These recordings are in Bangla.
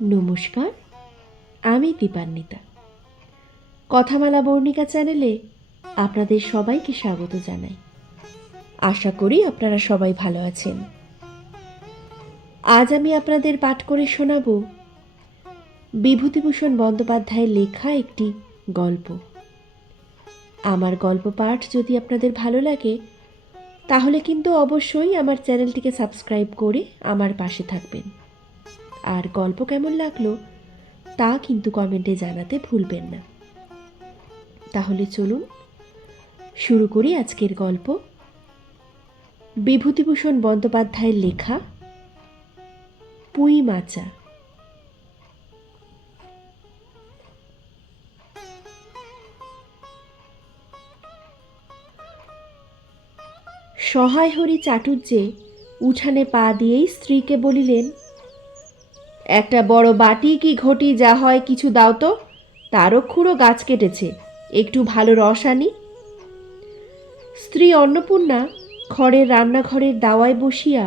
নমস্কার, আমি দীপান্বিতা। কথামালা বর্ণিকা চ্যানেলে আপনাদের সবাইকে স্বাগত জানাই। আশা করি আপনারা সবাই ভালো আছেন। আজ আমি আপনাদের পাঠ করে শোনাব বিভূতিভূষণ বন্দ্যোপাধ্যায়ের লেখা একটি গল্প। আমার গল্প পাঠ যদি আপনাদের ভালো লাগে তাহলে কিন্তু অবশ্যই আমার চ্যানেলটিকে সাবস্ক্রাইব করে আমার পাশে থাকবেন। আর গল্প কেমন লাগলো তা কিন্তু কমেন্টে জানাতে ভুলবেন না। তাহলে চলুন শুরু করি আজকের গল্প। বিভূতিভূষণ বন্দ্যোপাধ্যায়ের লেখা পুঁই মাচা। সহায় হরি চাটুর্যে উঠানে পা দিয়েই স্ত্রীকে বলিলেন, একটা বড় বাটি কি ঘটি যা হয় কিছু দাও তো, তারও খুঁড়ো গাছ কেটেছে, একটু ভালো রস আনি। স্ত্রী অন্নপূর্ণা খড়ের রান্নাঘরের দাওয়ায় বসিয়া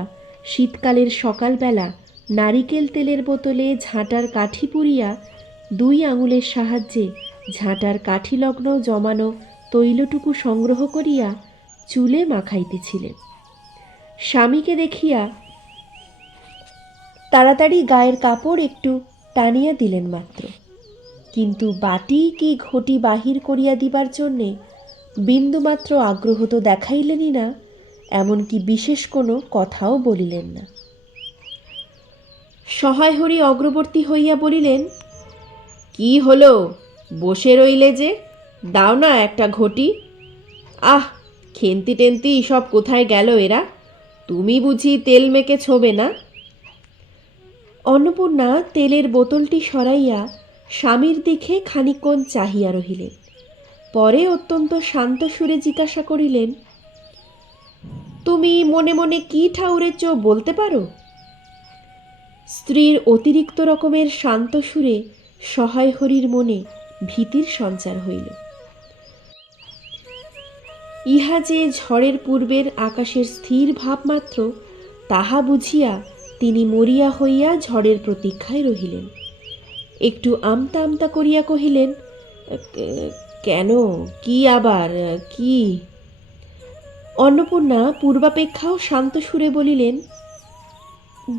শীতকালের সকালবেলা নারিকেল তেলের বোতলে ঝাঁটার কাঠি পুড়িয়া 2 আঙুলের সাহায্যে ঝাঁটার কাঠি লগ্ন জমানো তৈলটুকু সংগ্রহ করিয়া চুলে মাখাইতেছিলেন। স্বামীকে দেখিয়া তাড়াতাড়ি গায়ের কাপড় একটু টানিয়া দিলেন মাত্র, কিন্তু বাটি কি ঘটি বাহির করিয়া দিবার জন্যে বিন্দুমাত্র আগ্রহ তো দেখাইলেনই না, এমনকি বিশেষ কোনো কথাও বলিলেন না। সহায় হরি অগ্রবর্তী হইয়া বলিলেন, কি হলো, বসে রইলে যে, দাও না একটা ঘটি। আহ, খেন্তি টেন্তি সব কোথায় গেল এরা, তুমি বুঝি তেল মেখে ছোবে না? অন্নপূর্ণা তেলের বোতলটি সরাইয়া স্বামীর দিকে খানিকক্ষণ চাহিয়া রহিলেন। পরে অত্যন্ত শান্ত সুরে জিজ্ঞাসা করিলেন, তুমি মনে মনে কি ঠাউরেছ বলতে পারো? স্ত্রীর অতিরিক্ত রকমের শান্ত সুরে সহায় হরির মনে ভীতির সঞ্চার হইল। ইহা যে ঝড়ের পূর্বের আকাশের স্থির ভাবমাত্র, তাহা বুঝিয়া তিনি মরিয়া হইয়া ঝড়ের প্রতীক্ষায় রহিলেন। একটু আমতা আমতা করিয়া কহিলেন, কেন, কি আবার, কি? অন্নপূর্ণা পূর্বাপেক্ষাও শান্ত সুরে বলিলেন,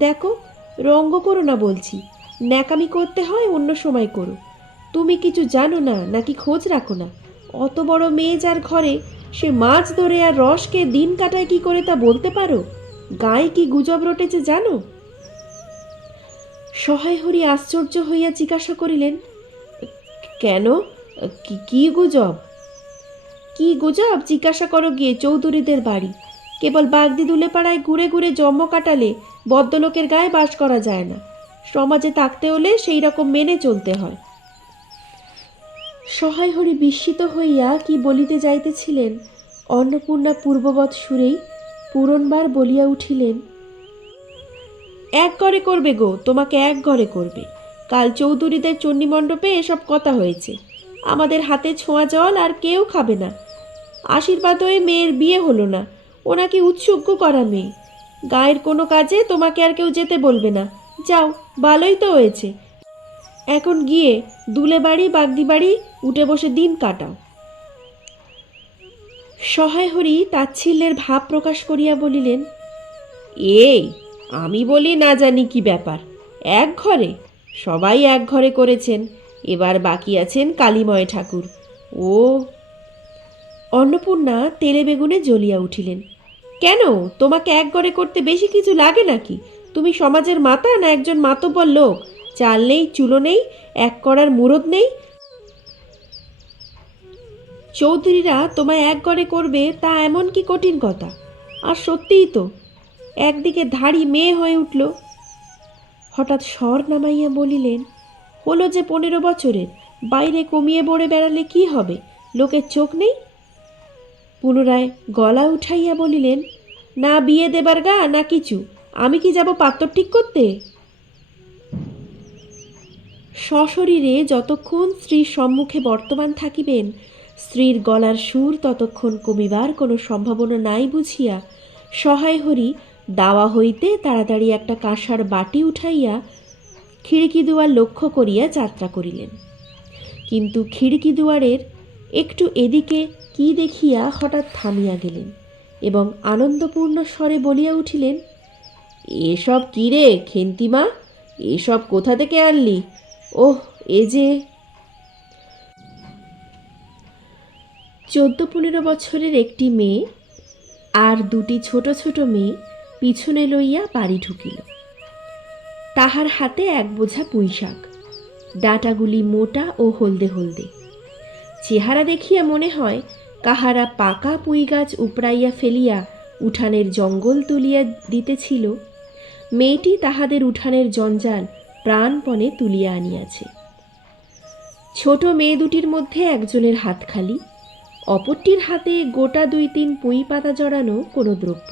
দেখো, রঙ্গ করো না বলছি, ন্যাকামি করতে হয় অন্য সময় করো। তুমি কিছু জানো না নাকি খোঁজ রাখো না? অত বড় মেয়ে যার ঘরে, সে মাছ ধরে আর রসকে দিন কাটায় কি করে তা বলতে পারো? গায়ে কি গুজব রটেছে জানো? সহায় হরি আশ্চর্য হইয়া জিজ্ঞাসা করিলেন, কেন, কি গুজব? কি গুজব জিজ্ঞাসা করো গিয়ে চৌধুরীদের বাড়ি। কেবল বাগদি দুলেপাড়ায় ঘুরে ঘুরে জন্ম কাটালে বদ্ধলোকের গায়ে বাস করা যায় না। সমাজে থাকতে হলে সেই রকম মেনে চলতে হয়। সহায় হরি বিস্মিত হইয়া কি বলিতে যাইতেছিলেন, অন্নপূর্ণা পূর্ববৎ সুরেই পুরনবার বলিয়া উঠিলেন, এক ঘরে করবে গো, তোমাকে এক ঘরে করবে। কাল চৌধুরীদের চণ্ডীমণ্ডপে এসব কথা হয়েছে। আমাদের হাতে ছোঁয়া জল আর কেউ খাবে না। আশীর্বাদ হয়ে মেয়ের বিয়ে হলো না, ও নাকি উৎসুজ্ঞ করা মেয়ে। গায়ের কোনো কাজে তোমাকে আর কেউ যেতে বলবে না। যাও, ভালোই তো হয়েছে। এখন গিয়ে দুলে বাড়ি বাগদি বাড়ি উঠে বসে দিন কাটাও। সহায় হরি তাচ্ছিল্যের ভাব প্রকাশ করিয়া বলিলেন, এই, আমি বলি না জানি কি ব্যাপার, এক ঘরে? সবাই এক ঘরে করেছেন, এবার বাকি আছেন কালীময় ঠাকুর। ও। অন্নপূর্ণা তেলে বেগুনে জ্বলিয়া উঠিলেন। কেন, তোমাকে এক ঘরে করতে বেশি কিছু লাগে নাকি? তুমি সমাজের মাতা না একজন মাতব্বর লোক? চাল নেই, চুলো নেই, এক করার মুরদ নেই। চৌধুরীরা তোমায় এক ঘরে করবে তা এমন কি কঠিন কথা? আর সত্যিই তো একদিকে ধাড়ি মেয়ে হয়ে উঠল। হঠাৎ স্বর নামাইয়া বলিলেন, হলো যে 15 বছরের, বাইরে কমিয়ে বড়ে বেড়ালে কি হবে? লোকের চোখ নেই? পুনরায় গলা উঠাইয়া বলিলেন, না বিয়ে দেবার গা না কিছু, আমি কি যাব পাত্তর ঠিক করতে? সশরীরে যতক্ষণ স্ত্রীর সম্মুখে বর্তমান থাকিবেন, স্ত্রীর গলার সুর ততক্ষণ কমিবার কোনো সম্ভাবনা নাই বুঝিয়া সহায় হরি দাওয়া হইতে তাড়াতাড়ি একটা কাঁসার বাটি উঠাইয়া খিড়কি দুয়ার লক্ষ্য করিয়া যাত্রা করিলেন। কিন্তু খিড়কি দুয়ারের একটু এদিকে কি দেখিয়া হঠাৎ থামিয়া গেলেন এবং আনন্দপূর্ণ স্বরে বলিয়া উঠিলেন, এসব কী রে খেন্তিমা, এসব কোথা থেকে আনলি? ওহ, এ যে 14-15 বছরের একটি মেয়ে আর দুটি ছোট ছোট মেয়ে পিছনে লইয়া বাড়ি ঢুকিল। তাহার হাতে এক বোঝা পুঁইশাক, ডাঁটাগুলি মোটা ও হলদে হলদে। চেহারা দেখিয়া মনে হয় কাহারা পাকা পুঁই গাছ উপড়াইয়া ফেলিয়া উঠানের জঙ্গল তুলিয়া দিতেছিল। মেয়েটি তাহাদের উঠানের জঞ্জাল প্রাণপণে তুলিয়া আনিয়াছে। ছোট মেয়ে দুটির মধ্যে একজনের হাত খালি, অপরটির হাতে গোটা 2-3 পুঁই পাতা জড়ানো কোনো দ্রব্য।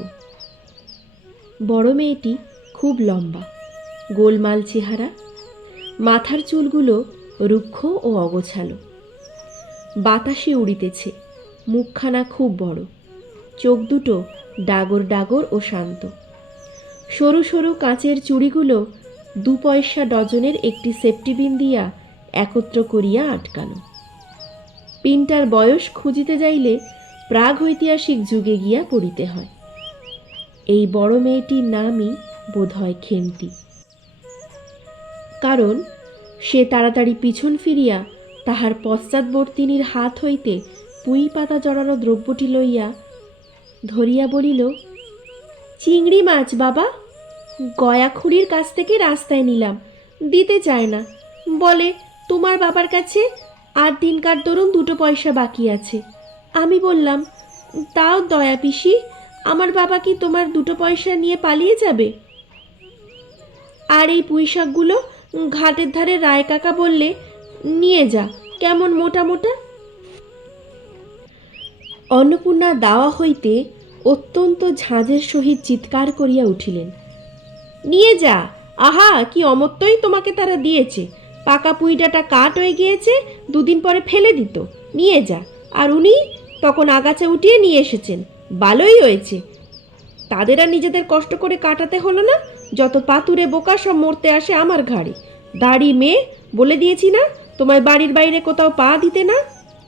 বড় মেয়েটি খুব লম্বা, গোলমাল চেহারা, মাথার চুলগুলো রুক্ষ ও অগোছালো, বাতাসে উড়িতেছে, মুখখানা খুব বড়, চোখ দুটো ডাগর ডাগর ও শান্ত। সরু সরু কাঁচের চুড়িগুলো 2 পয়সা ডজনের একটি সেফটিবিন দিয়া একত্র করিয়া আটকানো। পিনটার বয়স খুঁজিতে যাইলে প্রাগৈতিহাসিক যুগে গিয়া পড়িতে হয়। এই বড় মেয়েটির নামই বোধহয় খেন্তি, কারণ সে তাড়াতাড়ি পিছন ফিরিয়া তাহার পশ্চাৎবর্তিনীর হাত হইতে পুঁই পাতা জড়ানো দ্রব্যটি লইয়া ধরিয়া বলিল, চিংড়ি মাছ বাবা, গয়াখুড়ির কাছ থেকে রাস্তায় নিলাম, দিতে চায় না, বলে তোমার বাবার কাছে 8 দিনকার দরুন 2 পয়সা বাকি আছে। আমি বললাম, তাও দয়া পিসি, আমার বাবা কি তোমার 2 পয়সা নিয়ে পালিয়ে যাবে? আর এই পুঁইশাকগুলো ঘাটের ধারে রায় কাকা বললে, নিয়ে যা, কেমন মোটা মোটা। অন্নপূর্ণা দাওয়া হইতে অত্যন্ত ঝাঁঝের সহিত চিৎকার করিয়া উঠিলেন, নিয়ে যা, আহা কি অমত্যই তোমাকে তারা দিয়েছে, পাকা পুঁইডাটা কাট হয়ে গিয়েছে, 2 দিন পরে ফেলে দিত, নিয়ে যা। আর উনি তখন আগাছা উঠিয়ে নিয়ে এসেছেন, ভালোই হয়েছে, তাদের আর নিজেদের কষ্ট করে কাটাতে হলো না। যত পাতুরে বোকা সব মরতে আসে আমার ঘাড়ে। দাড়ি মেয়ে, বলে দিয়েছি না তোমায় বাড়ির বাইরে কোথাও পা দিতে না?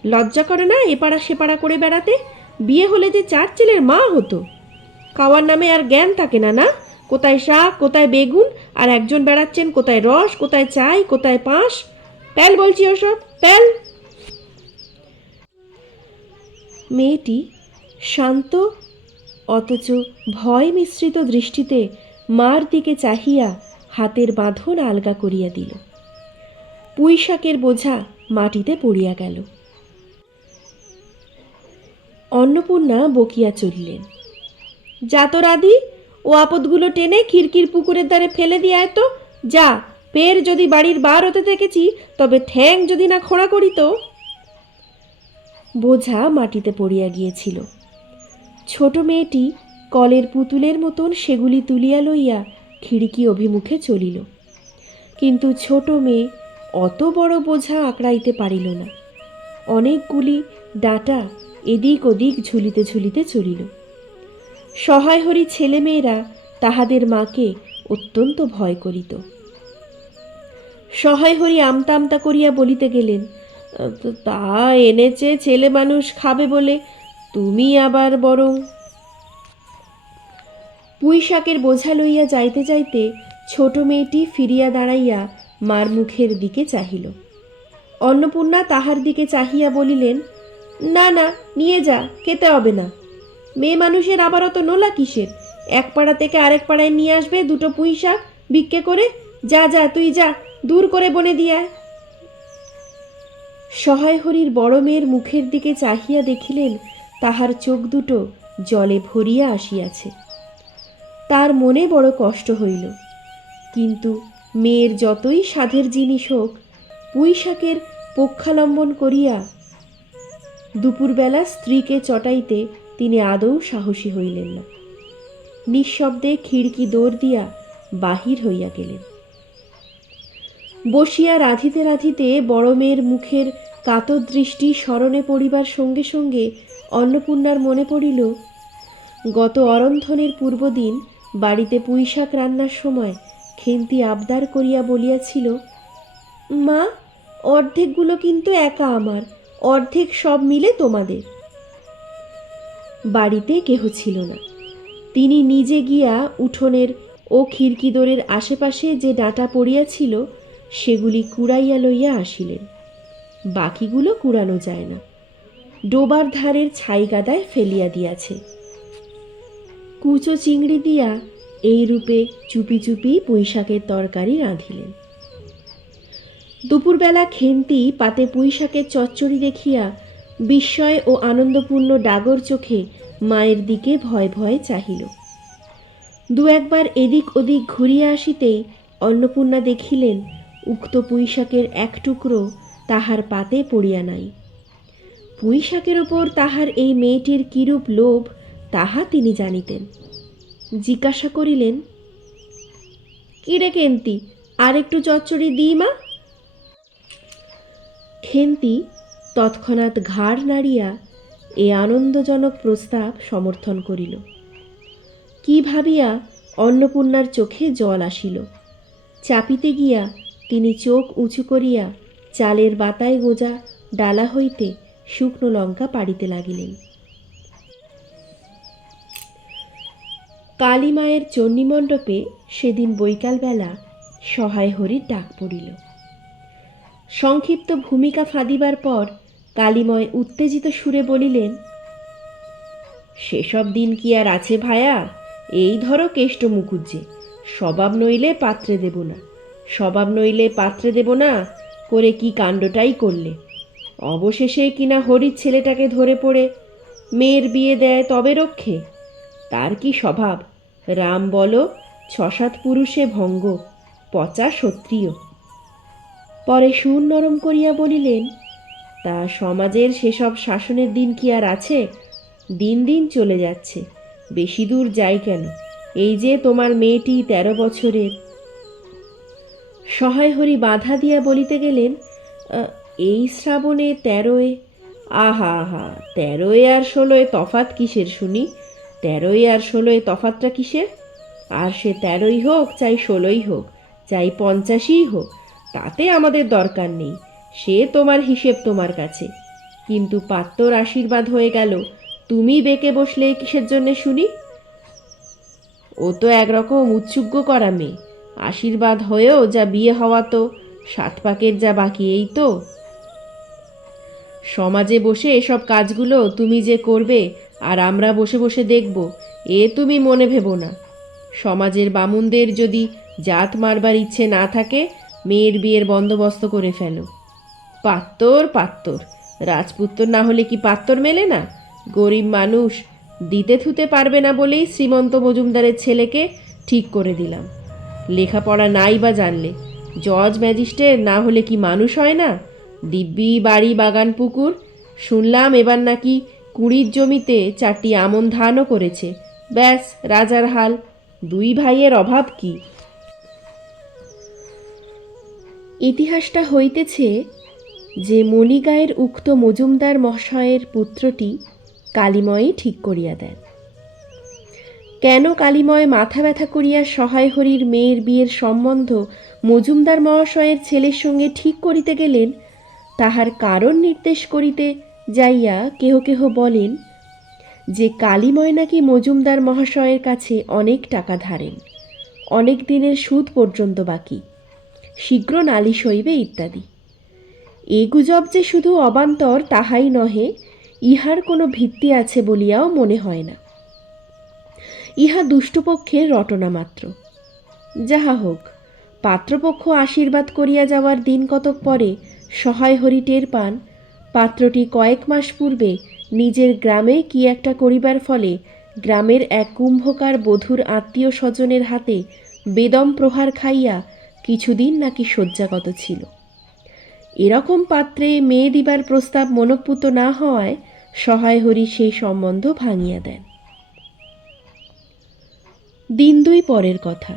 লজ্জা করে না এপাড়া সেপাড়া করে বেড়াতে? বিয়ে হলে যে 4 ছেলের মা হতো। খাওয়ার নামে আর জ্ঞান থাকে না, না? কোথায় শাক, কোথায় বেগুন, আর একজন বেড়াচ্ছেন কোথায় রস, কোথায় চাই, কোথায় পাঁশ। প্যাল বলছি ওসব, প্যাল। মেয়েটি শান্ত অথচ ভয় মিশ্রিত দৃষ্টিতে মার দিকে চাহিয়া হাতের বাঁধন আলগা করিয়া দিল। পুঁইশাকের বোঝা মাটিতে পড়িয়া গেল। অন্নপূর্ণা বকিয়া চলিলেন, যা তো রাধি, ও আপদগুলো টেনে খিড়কির পুকুরের ধারে ফেলে দিয়ে আয় তো, যা। পের যদি বাড়ির বার হতে দেখেছি, তবে ঠ্যাং যদি না খোঁড়া করি তো। বোঝা মাটিতে পড়িয়া গিয়েছিল। ছোট মেয়েটি কলের পুতুলের মতন সেগুলি তুলিয়া লইয়া খিড়কি অভিমুখে চলিল। কিন্তু ছোট মেয়ে অত বড় বোঝা আঁকড়াইতে পারিল না। অনেকগুলি ডাঁটা এদিক ওদিক ঝুলিতে ঝুলিতে চলিল। সহায় হরি ছেলেমেয়েরা তাহাদের মাকে অত্যন্ত ভয় করিত। সহায় হরি আমতা আমতা করিয়া বলিতে গেলেন, তা এনেছে ছেলে মানুষ খাবে বলে, তুমি আবার বরং। পুঁইশাকের বোঝা লইয়া যাইতে যাইতে ছোট মেয়েটি ফিরিয়া দাঁড়াইয়া মার মুখের দিকে চাহিল। অন্নপূর্ণা তাহার দিকে চাহিয়া বলিলেন, না না, নিয়ে যা, খেতে হবে না। মেয়ে মানুষের আবার অত নোলা কিসের? এক পাড়া থেকে আরেক পাড়ায় নিয়ে আসবে 2 পুঁইশাক ভিক্ষে করে। যা যা, তুই যা, দূর করে বনে দিয়ে আয়। সহায় হরির বড় মেয়ের মুখের দিকে চাহিয়া দেখিলেন তাহার চোখ দুটো জলে ভরিয়া আসিয়াছে। তার মনে বড় কষ্ট হইল, কিন্তু মেয়ের যতই সাধের জিনিস হোক, পুঁইশাকের পক্ষালম্বন করিয়া দুপুরবেলা স্ত্রীকে চটাইতে তিনি আদৌ সাহসী হইলেন না। নিঃশব্দে খিড়কি দৌড় দিয়া বাহির হইয়া গেলেন। বসিয়া রাঁধিতে রাঁধিতে বড় মেয়ের মুখের কাতর দৃষ্টি স্মরণে পড়িবার সঙ্গে সঙ্গে অন্নপূর্ণার মনে পড়িল, গত অরন্ধনের পূর্বদিন বাড়িতে পুঁইশাক রান্নার সময় খেন্তি আবদার করিয়া বলিয়াছিল, মা, অর্ধেকগুলো কিন্তু একা আমার, অর্ধেক সব মিলে তোমাদের। বাড়িতে কেহ ছিল না। তিনি নিজে গিয়া উঠোনের ও খিড়কিদোরের আশেপাশে যে ডাঁটা পড়িয়াছিল সেগুলি কুড়াইয়া লইয়া আসিলেন। বাকিগুলো কুড়ানো যায় না, ডোবার ধারের ছাই গাদায় ফেলিয়া দিয়াছে। কুচো চিংড়ি দিয়া এই রূপে চুপি চুপি পুঁইশাকের তরকারি রাঁধিলেন। দুপুরবেলা খেন্তি পাতে পুঁইশাকের চচ্চড়ি দেখিয়া বিস্ময় ও আনন্দপূর্ণ ডাগর চোখে মায়ের দিকে ভয় ভয়ে চাহিল। দু একবার এদিক ওদিক ঘুরিয়া আসিতেই অন্নপূর্ণা দেখিলেন উক্ত পুঁইশাকের এক টুকরো তাহার পাতে পড়িয়া নাই। পুঁইশাকের ওপর তাহার এই মেয়েটির কিরূপ লোভ তাহা তিনি জানিতেন। জিজ্ঞাসা করিলেন, কি রে খেন্তি, আর একটু চচ্চড়ি দিই মা? খেন্তি তৎক্ষণাৎ ঘাড় নাড়িয়া এ আনন্দজনক প্রস্তাব সমর্থন করিল। কি ভাবিয়া অন্নপূর্ণার চোখে জল আসিল। চাপিতে গিয়া তিনি চোখ উঁচু করিয়া চালের বাতায় গোজা ডালা হইতে শুকনো লঙ্কা পাড়িতে লাগিলেন। কালী মায়ের চণ্ডীমণ্ডপে সেদিন বৈকালবেলা সহায় হরির ডাক পড়িল। সংক্ষিপ্ত ভূমিকা ফাঁদিবার পর কালীময় উত্তেজিত সুরে বলিলেন, সেসব দিন কি আর আছে ভায়া? এই ধরো কেষ্ট মুখুজ্জে, স্বভাব নইলে পাত্রে দেব না, স্বভাব নইলে পাত্রে দেব না করে কি কাণ্ডটাই করলে। অবশেষে কিনা হরির ছেলেটাকে ধরে পড়ে মেয়ের বিয়ে দেয় তবে রক্ষে। তার কি স্বভাব! রাম বলো ৬-৭ পুরুষে ভঙ্গ, পচা ক্ষত্রিয়। পরে সুর নরম করিয়া বলিলেন, তা সমাজের সেসব শাসনের দিন কি আর আছে? দিন দিন চলে যাচ্ছে, বেশি দূর যাই কেন? এই যে তোমার মেয়েটি ১৩ বছরের। সহায় হরি বাধা দিয়া বলিতে গেলেন, এই শ্রাবণে ১৩-এ। আহা আহা, ১৩-এ আর ১৬-এ তফাৎ কিসের শুনি? ১৩-এ আর ১৬-এ তফাৎটা কিসের? আর সে ১৩ই হোক, চাই ১৬ই হোক, চাই ৫০ই হোক, তাতে আমাদের দরকার নেই। সে তোমার হিসেব তোমার কাছে। কিন্তু পাত্তর আশীর্বাদ হয়ে গেল, তুমি বেঁকে বসলে কিসের জন্যে শুনি? ও তো একরকম উৎসুগ্য করা মেয়ে, আশীর্বাদ হয়েও যা বিয়ে হওয়া তো ৭ পাকের যা বাকি, এই তো। সমাজে বসে এসব কাজগুলো তুমি যে করবে আর আমরা বসে বসে দেখব, এ তুমি মনে ভেবো না। সমাজের বামুনদের যদি জাত মারবার ইচ্ছে না থাকে, মেয়ের বিয়ের বন্দোবস্ত করে ফেলো। পাত্তর পাত্তর, রাজপুত্র না হলে কি পাত্তর মেলে না? গরিব মানুষ, দিতে থুতে পারবে না বলেই শ্রীমন্ত মজুমদারের ছেলেকে ঠিক করে দিলাম। লেখাপড়া নাই বা জানলে, জজ ম্যাজিস্ট্রেট না হলে কি মানুষ হয় না? দিব্যি বাড়ি, বাগান, পুকুর। শুনলাম এবার নাকি ২০ জমিতে ৪টি আমন ধানও করেছে। ব্যাস রাজার হাল। ২ ভাইয়ের অভাব কি? ইতিহাসটা হইতেছে যে মণিগায়ের উক্ত মজুমদার মহাশয়ের পুত্রটি কালীময়ই ঠিক করিয়া দেন। কেন কালীময় মাথা ব্যথা করিয়া সহায় হরির মেয়ের বিয়ের সম্বন্ধ মজুমদার মহাশয়ের ছেলের সঙ্গে ঠিক করিতে গেলেন, তাহার কারণ নির্দেশ করিতে যাইয়া কেহ কেহ বলেন যে কালীময় নাকি মজুমদার মহাশয়ের কাছে অনেক টাকা ধারেন, অনেক দিনের সুদ পর্যন্ত বাকি, শীঘ্র নালিশ হইবে ইত্যাদি। এ গুজব যে শুধু অবান্তর তাহাই নহে, ইহার কোনো ভিত্তি আছে বলিয়াও মনে হয় না। ইহা দুষ্টপক্ষের রটনা মাত্র। যাহা হোক, পাত্রপক্ষ আশীর্বাদ করিয়া যাওয়ার দিন কতক পরে সহায় হরি টের পান পাত্রটি কয়েক মাস পূর্বে নিজের গ্রামে কি একটা করিবার ফলে গ্রামের এক কুম্ভকার বধূর আত্মীয় স্বজনের হাতে বেদম প্রহার খাইয়া কিছুদিন নাকি শয্যাগত ছিল। এরকম পাত্রে মেয়ে দিবার প্রস্তাব মনঃপূত না হওয়ায় সহায় হরি সেই সম্বন্ধ ভাঙিয়া দেন। দিন ২ পরের কথা।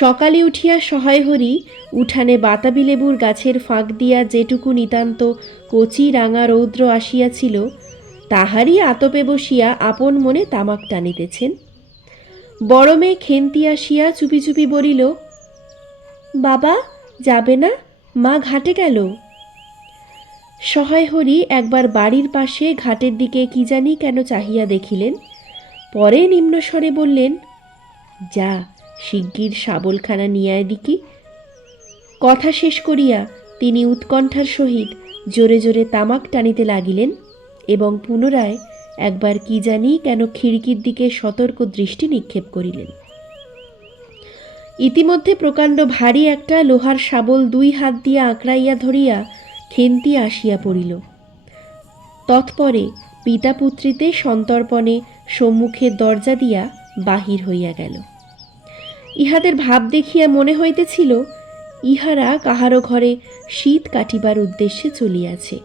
সকালে উঠিয়া সহায় হরি উঠানে বাতাবি লেবুর গাছের ফাঁক দিয়া যেটুকু নিতান্ত কচি রাঙা রৌদ্র আসিয়াছিল, তাহারই আতপে বসিয়া আপন মনে তামাক টানিতেছেন। বড় মেয়ে খেন্তি আসিয়া চুপি চুপি বলিল, বাবা যাবে না, মা ঘাটে গেল। সহায় হরি একবার বাড়ির পাশে ঘাটের দিকে কি জানি কেন চাহিয়া দেখিলেন, পরে নিম্নস্বরে বললেন, যা শিগগির শাবলখানা নিয়ে আয় দিকি। কথা শেষ করিয়া তিনি উৎকণ্ঠার সহিত জোরে জোরে তামাক টানিতে লাগিলেন এবং পুনরায় একবার কি জানি কেন খিড়কির দিকে সতর্ক দৃষ্টি নিক্ষেপ করিলেন। ইতিমধ্যে প্রকাণ্ড ভারী একটা লোহার শাবল 2 হাত দিয়া আঁকড়াইয়া ধরিয়া খেন্তি আসিয়া পড়িল। তৎপরে পিতা পুত্রীতে সন্তর্পণে সম্মুখের দরজা দিয়া বাহির হইয়া গেল। ইহাদের ভাব দেখিয়া মনে হইতেছিল ইহারা কাহারো ঘরে শীত কাটিবার উদ্দেশ্যে চলিয়াছে।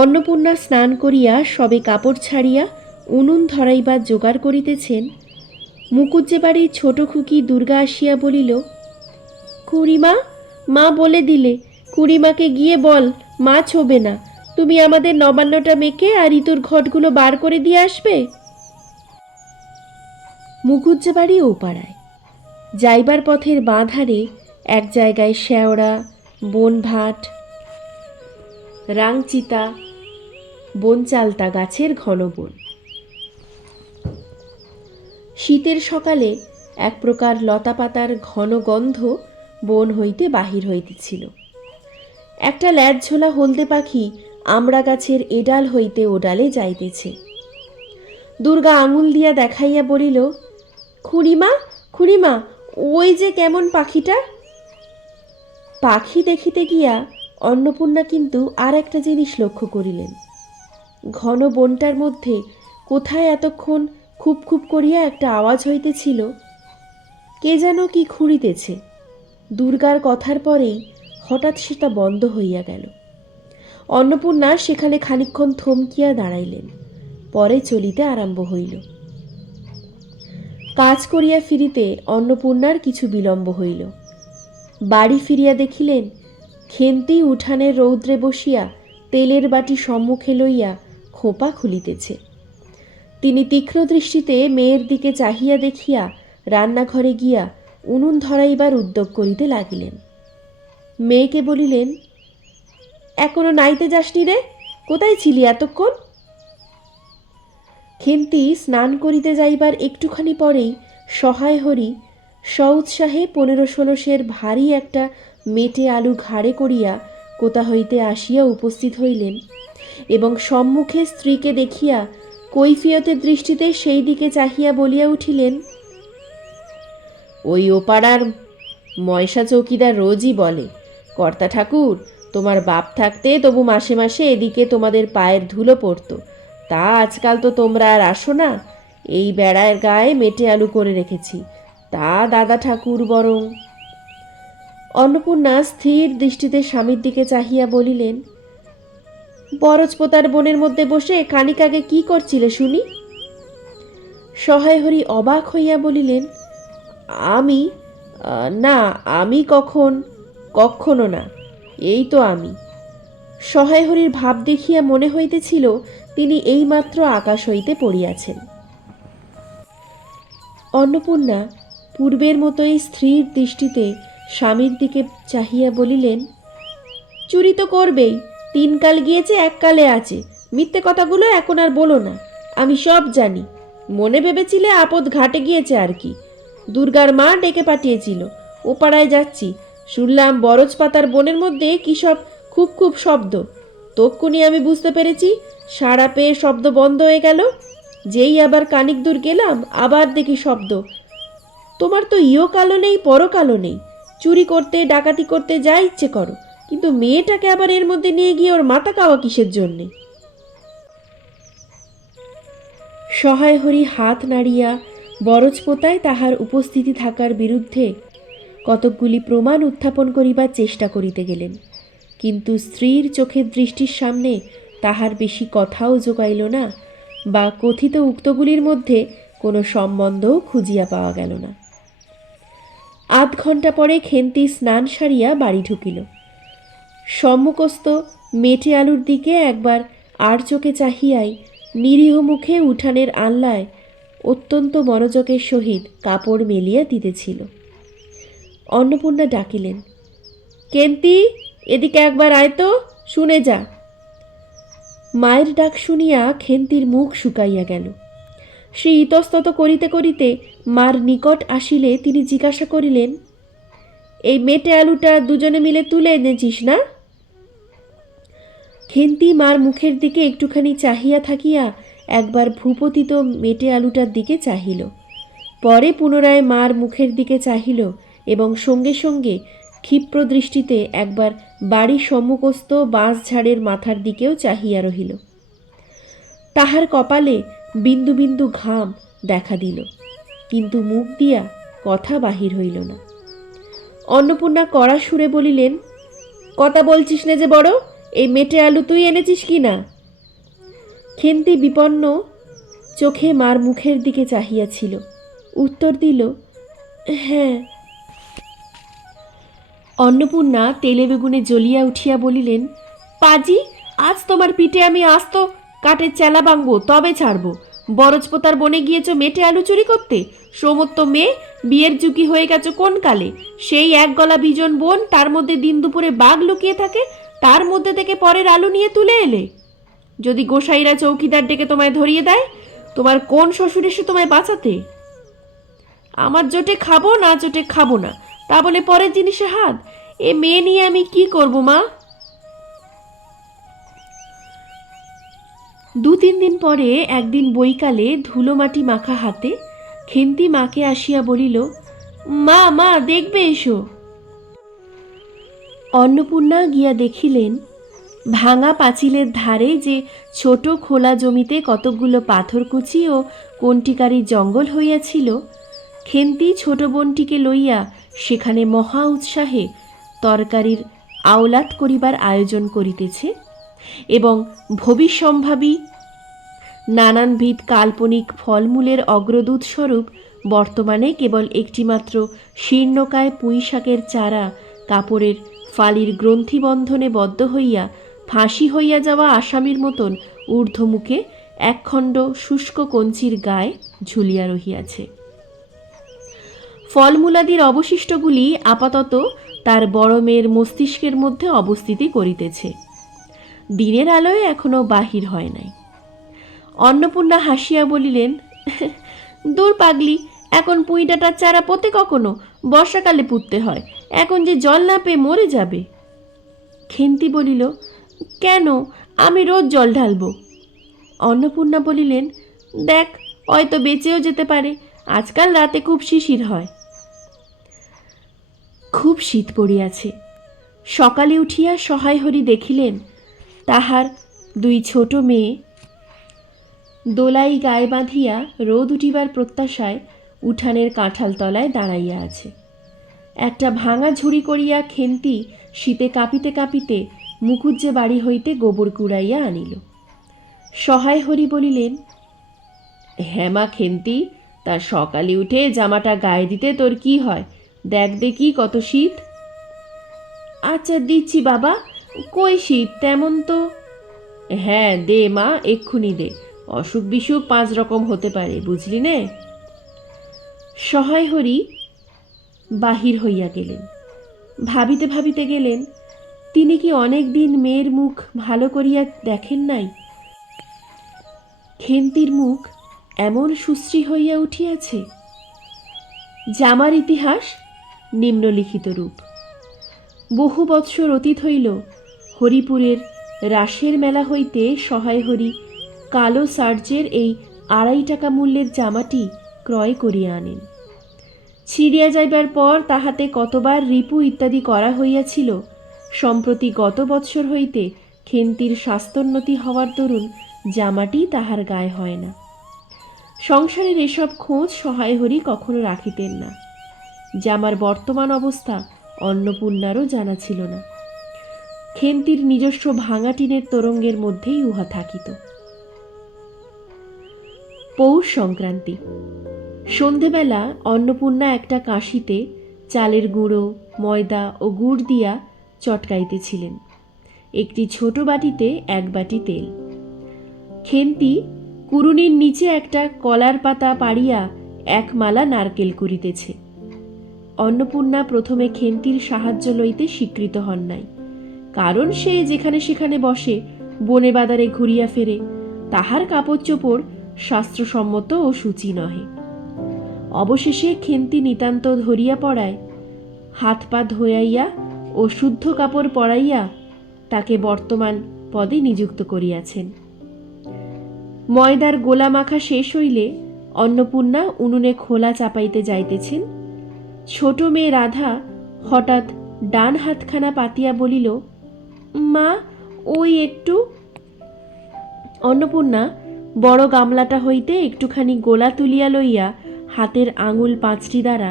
অন্নপূর্ণা স্নান করিয়া সবে কাপড় ছাড়িয়া উনুন ধরাইবার জোগাড় করিতেছেন, মুকুজ্জে বাড়ির ছোট খুকি দুর্গা আসিয়া বলিল, খুড়িমা, মা বলে দিলে, খুড়িমাকে গিয়ে বল মা ছোবে না, তুমি আমাদের নবান্নটা মেখে আর ঋতুর ঘটগুলো বার করে দিয়ে আসবে। মুকুজ্জে বাড়ি ও পাড়ায়। যাইবার পথের বাঁ ধারে এক জায়গায় শেওড়া, বনভাট, রাংচিতা, বনচালতা গাছের ঘন বন। শীতের সকালে এক প্রকার লতাপাতার ঘন গন্ধ বন হইতে বাহির হইতেছিল। একটা ল্যাজঝোলা হলদে পাখি আমড়া গাছের এডাল হইতে ওডালে যাইতেছে। দুর্গা আঙুল দিয়া দেখাইয়া বলিল, খুড়িমা, খুড়িমা, ওই যে কেমন পাখিটা। পাখি দেখিতে গিয়া অন্নপূর্ণা কিন্তু আর একটা জিনিস লক্ষ্য করিলেন। ঘন বনটার মধ্যে কোথায় এতক্ষণ খুব খুব করিয়া একটা আওয়াজ হইতেছিল, কে যেন কি খুঁড়িতেছে। দুর্গার কথার পরেই হঠাৎ সেটা বন্ধ হইয়া গেল। অন্নপূর্ণা সেখানে খানিকক্ষণ থমকিয়া দাঁড়াইলেন, পরে চলিতে আরম্ভ হইল। কাজ করিয়া ফিরিতে অন্নপূর্ণার কিছু বিলম্ব হইল। বাড়ি ফিরিয়া দেখিলেন খেন্তি উঠানের রৌদ্রে বসিয়া তেলের বাটি সম্মুখে লইয়া খোঁপা খুলিতেছে। তিনি তীক্ষ্ণ দৃষ্টিতে মেয়ের দিকে চাহিয়া দেখিয়া রান্নাঘরে গিয়া উনুন ধরাইবার উদ্যোগ করিতে লাগিলেন। মেয়েকে বলিলেন, এখনো নাইতে যাসনি রে, কোথায় ছিলি এতক্ষণ? খেন্তি স্নান করিতে যাইবার একটুখানি পরেই সহায় হরি সউৎসাহে 15-16 সের ভারী একটা মেটে আলু ঘাড়ে করিয়া কোথা হইতে আসিয়া উপস্থিত হইলেন এবং সম্মুখে স্ত্রীকে দেখিয়া কৈফিয়তের দৃষ্টিতে সেই দিকে চাহিয়া বলিয়া উঠিলেন, ওই ওপাড়ার ময়সা চৌকিদার রোজই বলে, কর্তা ঠাকুর, তোমার বাপ থাকতে তবু মাসে মাসে এদিকে তোমাদের পায়ের ধুলো পড়ত, তা আজকাল তো তোমরা আর আসো না। এই বেড়ার গায়ে মেটে আলু করে রেখেছি, তা দাদা ঠাকুর বরং। অন্নপূর্ণা স্থির দৃষ্টিতে স্বামীর দিকে চাহিয়া বলিলেন, বরজপোতার বনের মধ্যে বসে খানিক আগে কি করছিলে শুনি? সহায় হরি অবাক হইয়া বলিলেন, আমি না, আমি কখনো না, এই তো আমি। সহায় হরির ভাব দেখিয়া মনে হইতেছিল তিনি এইমাত্র আকাশ হইতে পড়িয়াছেন। অন্নপূর্ণা পূর্বের মতোই স্থির দৃষ্টিতে স্বামীর দিকে চাহিয়া বলিলেন, চুরি তো করবেই, 3 কাল গিয়েছে 1 কালে আছে, মিথ্যে কথাগুলো এখন আর বলো না, আমি সব জানি। মনে ভেবেছিলে আপদ ঘাটে গিয়েছে আর কি। দুর্গার মা ডেকে পাঠিয়েছিল, ও পাড়ায় যাচ্ছি, শুনলাম বরজ পাতার বনের মধ্যে কি সব খুব খুব শব্দ। তক্ষুনি আমি বুঝতে পেরেছি, সাড়া পেয়ে শব্দ বন্ধ হয়ে গেল। যেই আবার খানিক দূর গেলাম, আবার দেখি শব্দ। তোমার তো ইহকালও নেই পরকালও নেই, চুরি করতে ডাকাতি করতে যা ইচ্ছে করো, কিন্তু মেয়েটাকে আবার এর মধ্যে নিয়ে গিয়ে ওর মাথা কাওয়া কিসের জন্যে? সহায় হরি হাত নাড়িয়া বরজপোতায় তাহার উপস্থিতি থাকার বিরুদ্ধে কতকগুলি প্রমাণ উত্থাপন করিবার চেষ্টা করিতে গেলেন, কিন্তু স্ত্রীর চোখের দৃষ্টির সামনে তাহার বেশি কথাও জোগাইল না, বা কথিত উক্তগুলির মধ্যে কোনো সম্বন্ধও খুঁজিয়া পাওয়া গেল না। 8 ঘণ্টা পরে খেন্তি স্নান সারিয়া বাড়ি ঢুকিল। সম্মুখস্থ মেটে আলুর দিকে একবার আর চোখে চাহিয়াই নিরীহ মুখে উঠানের আনলায় অত্যন্ত মনোযোগের সহিত কাপড় মেলিয়া দিতেছিল। অন্নপূর্ণা ডাকিলেন, কেন্তি, এদিকে একবার আয় তো, শুনে যা। মায়ের ডাক শুনিয়া খেন্তির মুখ শুকাইয়া গেল। সে ইতস্তত করিতে করিতে মার নিকট আসিলে তিনি জিজ্ঞাসা করিলেন, এই মেটে আলুটা দুজনে মিলে তুলে এনেছিস না? খেন্তি মার মুখের দিকে একটুখানি চাহিয়া থাকিয়া একবার ভূপতিত মেটে আলুটার দিকে চাহিল, পরে পুনরায় মার মুখের দিকে চাহিল এবং সঙ্গে সঙ্গে ক্ষিপ্র দৃষ্টিতে একবার বাড়ির সম্মুখস্থ বাঁশঝাড়ের মাথার দিকেও চাহিয়া রহিল। তাহার কপালে বিন্দু বিন্দু ঘাম দেখা দিল, কিন্তু মুখ দিয়া কথা বাহির হইল না। অন্নপূর্ণা কড়া সুরে বলিলেন, কথা বলছিস না যে বড়, এই মেটে আলু তুই এনেছিস কি না? খেন্তি বিপন্ন চোখে মার মুখের দিকে চাহিয়াছিল, উত্তর দিল, হ্যাঁ। অন্নপূর্ণা তেলে বেগুনে জ্বলিয়া উঠিয়া বলিলেন, পাজি, আজ তোমার পিঠে আমি আস্ত কাঠের চেলা ভাঙবো, তবে ছাড়বো। বরজপোতার বনে গিয়েছ মেটে আলু চুরি করতে? সমস্ত মেয়ে, বিয়ের যুগি হয়ে গেছ কোন কালে? সেই এক গলা বিজন বোন, তার মধ্যে দিন দুপুরে বাঘ লুকিয়ে থাকে, তার মধ্যে থেকে পরের আলু নিয়ে তুলে এলে। যদি গোসাইরা চৌকিদার ডেকে তোমায় ধরিয়ে দেয়, তোমার কোন শ্বশুর এসে তোমায় বাঁচাতে? আমার জোটে খাবো, না জোটে খাবো না, তা বলে পরের জিনিসে হাত? এ মেয়ে নিয়ে আমি কি করব মা? 2-3 দিন পরে একদিন বৈকালে ধুলো মাটি মাখা হাতে খেন্তি মাকে আসিয়া বলিল, মা মা, দেখবে এসো। অন্নপূর্ণা গিয়া দেখিলেন, ভাঙা পাঁচিলের ধারে যে ছোট খোলা জমিতে কতকগুলো পাথরকুচি ও কণ্টিকারী জঙ্গল হইয়াছিল, খেন্তি ছোট বোনটিকে লইয়া সেখানে মহা উৎসাহে তরকারির আওলাদ করিবার আয়োজন করিতেছে এবং ভবিষ্যম্ভাবী নানানবিধ কাল্পনিক ফলমূলের অগ্রদূত স্বরূপ বর্তমানে কেবল একটিমাত্র শীর্ণকায় পুঁইশাকের চারা কাপড়ের ফালির গ্রন্থিবন্ধনে বদ্ধ হইয়া ফাঁসি হইয়া যাওয়া আসামির মতন ঊর্ধ্বমুখে একখণ্ড শুষ্ক কঞ্চির গায়ে ঝুলিয়া রহিয়াছে। ফলমূলাদির অবশিষ্টগুলি আপাতত তার বড় মেয়ের মস্তিষ্কের মধ্যে অবস্থিতি করিতেছে, দিনের আলোয় এখনো বাহির হয় নাই। অন্নপূর্ণা হাসিয়া বলিলেন, দূর পাগলি, এখন পুঁই ডাঁটার চারা পোতে কখনো? বর্ষাকালে পুঁততে হয়, এখন যে জল না পেয়ে মরে যাবে। খেন্তি বলিল, কেন, আমি রোজ জল ঢালব। অন্নপূর্ণা বলিলেন, দেখ, হয়তো বেঁচেও যেতে পারে, আজকাল রাতে খুব শিশির হয়। খুব শীত পড়িয়াছে। সকালে উঠিয়া সহায় হরি দেখিলেন, তাহার 2 ছোট মেয়ে দোলাই গায়ে বাঁধিয়া রোদ উঠিবার প্রত্যাশায় উঠানের কাঁঠাল তলায় দাঁড়াইয়া আছে। একটা ভাঙা ঝুড়ি করিয়া খেন্তি শীতে কাঁপিতে কাঁপিতে মুকুজ্জে বাড়ি হইতে গোবর কুড়াইয়া আনিল। সহায় হরি বলিলেন, হ্যাঁ মা খেন্তি, তার সকালে উঠে জামাটা গায়ে দিতে তোর কি হয়? দেখ দেখি কত শীত। আচ্ছা দিচ্ছি বাবা, কই শীত তেমন তো। হ্যাঁ দে মা, এক্ষুনি দে, অসুখ বিসুখ 5 রকম হতে পারে, বুঝলি নে। সহায় হরি বাহির হইয়া গেলেন। ভাবিতে ভাবিতে গেলেন, তিনি কি অনেক দিন মেয়ের মুখ ভালো করিয়া দেখেন নাই? খেন্তির মুখ এমন সুশ্রী হইয়া উঠিয়াছে। জামার ইতিহাস নিম্নলিখিত রূপ। বহু বৎসর অতীত হইল, হরিপুরের রাসের মেলা হইতে সহায় হরি কালো সার্জের এই 2.5 টাকা মূল্যের জামাটি ক্রয় করিয়া আনেন। ছিঁড়িয়া যাইবার পর তাহাতে কতবার রিপু ইত্যাদি করা হইয়াছিল। সম্প্রতি গত বৎসর হইতে খেন্তির স্বাস্থ্যোন্নতি হওয়ার দরুন জামাটি তাহার গায়ে হয় না। সংসারের এসব খোঁজ সহায় হরি কখনো রাখিতেন না। জামার বর্তমান অবস্থা অন্নপূর্ণারও জানা ছিল না। খেন্তির নিজস্ব ভাঙা টিনের তোরঙ্গের মধ্যেই উহা থাকিত। পৌষ সংক্রান্তি। সন্ধেবেলা অন্নপূর্ণা একটা কাশিতে চালের গুঁড়ো, ময়দা ও গুড় দিয়া চটকাইতেছিলেন। একটি ছোট বাটিতে 1 বাটি তেল। খেন্তি কুরুনির নিচে একটা কলার পাতা পাড়িয়া এক মালা নারকেল কুড়িতেছে। অন্নপূর্ণা প্রথমে খেন্তির সাহায্য লইতে স্বীকৃত হন নাই, কারণ সে যেখানে সেখানে বসে, বনে বাদারে ঘুরিয়া ফেরে, তাহার কাপড় চোপড় শাস্ত্রসম্মত ও সূচি নহে। অবশেষে খেন্তি নিতান্ত ধরিয়া পড়ায় হাত পা ধোয়াইয়া ও শুদ্ধ কাপড় পরাইয়া তাকে বর্তমান পদে নিযুক্ত করিয়াছেন। ময়দার গোলা মাখা শেষ হইলে অন্নপূর্ণা উনুনে খোলা চাপাইতে যাইতেছেন। ছোট মেয়ে রাধা হঠাৎ ডান হাতখানা পাতিয়া বলিল, মা, ওই একটু। অন্নপূর্ণা বড় গামলাটা হইতে একটুখানি গোলা তুলিয়া লইয়া হাতের আঙুল 5টি দ্বারা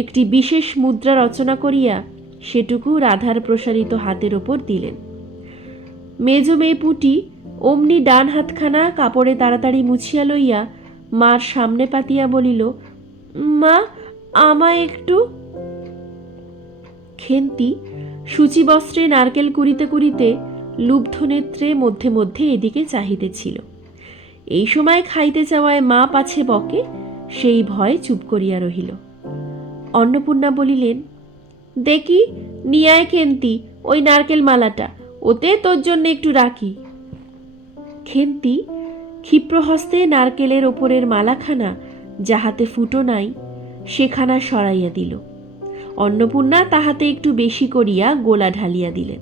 একটি বিশেষ মুদ্রা রচনা করিয়া সেটুকু রাধার প্রসারিত হাতের ওপর দিলেন। মেজ মেয়ে পুটি অমনি ডান হাতখানা কাপড়ে তাড়াতাড়ি মুছিয়া লইয়া মার সামনে পাতিয়া বলিল, মা, আমায় একটু। খেন্তি সূচিবস্ত্রে নারকেল কুড়িতে কুড়িতে লুব্ধ নেত্রে মধ্যে মধ্যে এদিকে চাহিতেছিল। এই সময় খাইতে চাওয়ায় মা পাছে বকে, সেই ভয়ে চুপ করিয়া রহিল। অন্নপূর্ণা বলিলেন, দেখি নিয়ায় খেন্তি ওই নারকেল মালাটা, ওতে তোর জন্য একটু রাখি। খেন্তি ক্ষিপ্রহস্তে নারকেলের ওপরের মালাখানা যাহাতে ফুটো নাই সেখানা সরাইয়া দিল। অন্নপূর্ণা তাহাতে একটু বেশি করিয়া গোলা ঢালিয়া দিলেন।